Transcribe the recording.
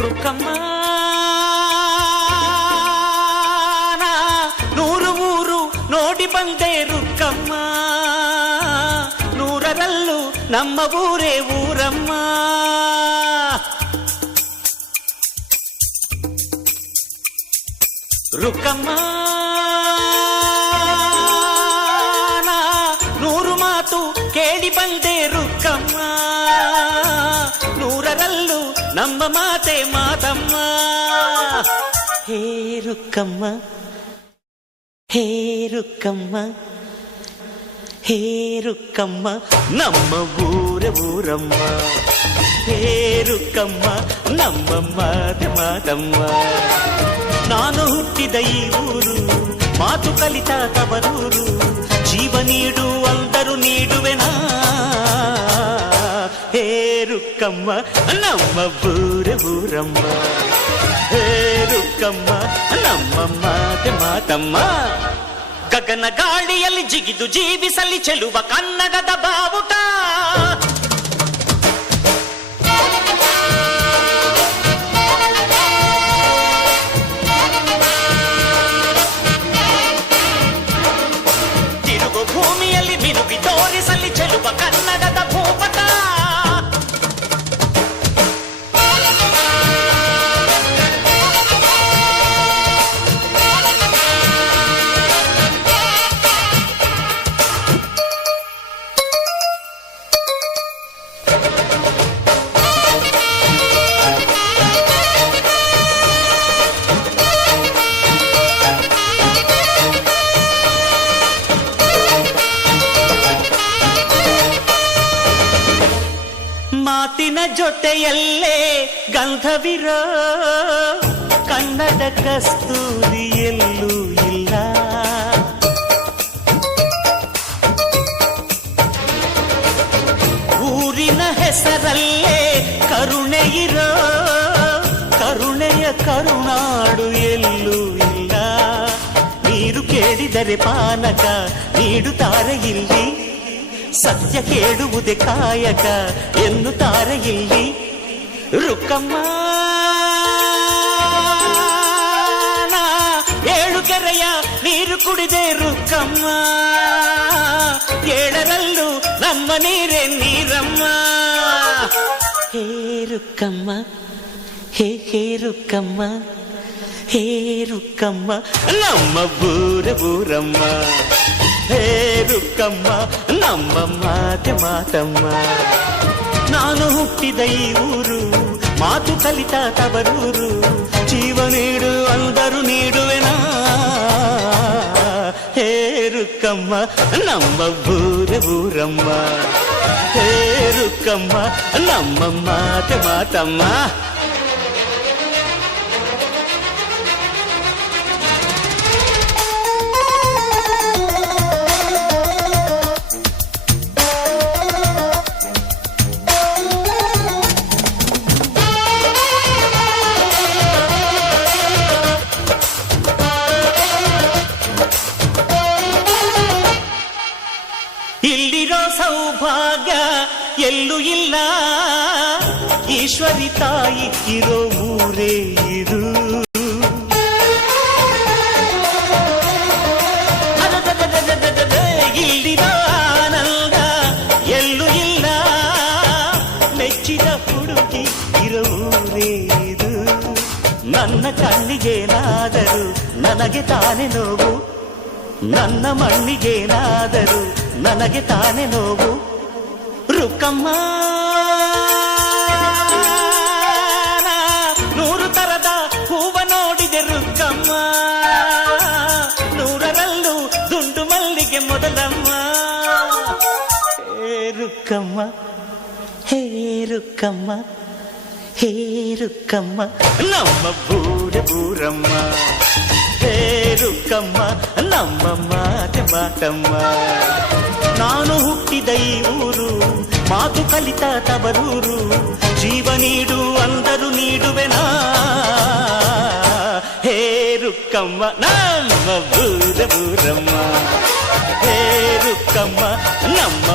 ರುಕ್ಕಮ್ಮ ನೂರು ಊರು ನೋಡಿ ಬಂದೆ ರುಕ್ಕಮ್ಮ, ನೂರರಲ್ಲೂ ನಮ್ಮ ಊರೇ ಊರಮ್ಮ. ರುಕ್ಕಮ್ಮ ನೂರು ಮಾತು ಕೇಳಿ ಬಂದೆ ರುಕ್ಕಮ್ಮ, ನೂರರಲ್ಲೂ ನಮ್ಮ ಮಾತೆ ಮಾತಮ್ಮ. ಹೇ ರುಕ್ಕಮ್ಮ, ಹೇ ರುಕ್ಕಮ್ಮ, ಹೇ ರುಕ್ಕಮ್ಮ, ನಮ್ಮ ಊರ ಊರಮ್ಮ. ಹೇ ರುಕ್ಕಮ್ಮ, ನಮ್ಮ ಮಾತೆ ಮಾತಮ್ಮ. ನಾನು ಹುಟ್ಟಿದ ಈ ಊರು, ಮಾತು ಕಲಿತ ತವರೂರು, ಜೀವ ನೀಡು ಅಂದರು ನೀಡುವೆನಾ. ಹೇ ರುಕ್ಕಮ್ಮ, ನಮ್ಮ ಊರ ಊರಮ್ಮ. ಹೇ ರುಕ್ಕಮ್ಮ, ನಮ್ಮ ಮಾತೆ ಮಾತಮ್ಮ. ಗಗನ ಗಾಳಿಯಲ್ಲಿ ಜಿಗಿದು ಜೀವಿಸಲಿ ಚೆಲುವ ಕನ್ನಡದ ಬಾವುಟ. ತಿರುಗು ಭೂಮಿಯಲ್ಲಿ ಮಿನುಗಿ ತೋರಿಸಲಿ ಚೆಲುವ ಕನ್ನಡದ ಭೂಪಟ. ಮಾತಿನ ಜೊತೆಯಲ್ಲೇ ಗಂಧವಿರೋ ಕನ್ನಡ ಕಸ್ತೂರಿ ಎಲ್ಲೂ ಇಲ್ಲ. ಊರಿನ ಹೆಸರಲ್ಲೇ ಕರುಣೆ ಇರೋ ಕರುಣೆಯ ಕರುನಾಡು ಎಲ್ಲೂ ಇಲ್ಲ. ನೀರು ಕೇಳಿದರೆ ಪಾನಕ ನೀಡುತ್ತಾರೆ ಇಲ್ಲಿ, ಸತ್ಯ ಕೇಳುವುದೇ ಕಾಯಕ ಎನ್ನುತ್ತಾರೆ ಇಲ್ಲಿ. ರುಕ್ಕಮ್ಮ ಏಳು ಕೆರೆಯ ನೀರು ಕುಡಿದೆ ರುಕ್ಕಮ್ಮ, ಏಳರಲ್ಲೂ ನಮ್ಮ ನೀರೇ ನೀರಮ್ಮ. ಹೇ ರುಕ್ಕಮ್ಮ, ಹೇ ಹೇ ರುಕ್ಕಮ್ಮ, ಹೇ ರುಕ್ಕಮ್ಮ, ನಮ್ಮ ಊರ ಊರಮ್ಮ. ಹೇ ರುಕ್ಕಮ್ಮ, ನಮ್ಮ ಮಾತೆ ಮಾತಮ್ಮ. ನಾನು ಹುಟ್ಟಿದ ಈ ಊರು, ಮಾತು ಕಲಿತ ತವರೂರು, ಜೀವ ನೀಡು ಅಂದರು ನೀಡುವೆನಾ. ಹೇ ರುಕ್ಕಮ್ಮ, ನಮ್ಮ ಊರ ಊರಮ್ಮ. ಹೇ ರುಕ್ಕಮ್ಮ, ನಮ್ಮ ಮಾತೆ ಮಾತಮ್ಮ. ಇಲ್ಲಿರೋ ಸೌಭಾಗ್ಯ ಎಲ್ಲೂ ಇಲ್ಲ, ಈಶ್ವರಿ ತಾಯಿ ಇರೋ ಊರೇ ಇದು. ಇಲ್ಲಿರೋ ಆನಂದ ಎಲ್ಲೂ ಇಲ್ಲ, ಮೆಚ್ಚಿದ ಹುಡುಗಿ ಇರೋ ಊರೇ ಇದು. ನನ್ನ ಕಣ್ಣಿಗೇನಾದರೂ ನನಗೆ ತಾನೇ ನೋವು, ನನ್ನ ಮಣ್ಣಿಗೇನಾದರೂ ನನಗೆ ತಾನೇ ನೋವು. ರುಕ್ಕಮ್ಮ ನೂರು ತರದ ಹೂವ ನೋಡಿದೆ ರುಕ್ಕಮ್ಮ, ನೂರರಲ್ಲೂ ದುಂಡು ಮಲ್ಲಿಗೆ ಮೊದಲಮ್ಮ. ಹೇ ರುಕ್ಕಮ್ಮ, ಹೇ ರುಕ್ಕಮ್ಮ, ಹೇ ರುಕ್ಕಮ್ಮ, ನಮ್ಮ ಊರ ಊರಮ್ಮ. ಹೇ ರುಕ್ಕಮ್ಮ, ನಮ್ಮ ಮಾತೆ ಮಾತಮ್ಮ. ನಾನು ಹುಟ್ಟಿದ ಈ ಊರು, ಮಾತು ಕಲಿತ ತವರೂರು, ಜೀವ ನೀಡು ಅಂದರು ನೀಡುವೆನಾ. ಹೇ ರುಕ್ಕಮ್ಮ, ನಮ್ಮ ಊರ ಊರಮ್ಮ. ಹೇ ರುಕ್ಕಮ್ಮ, ನಮ್ಮ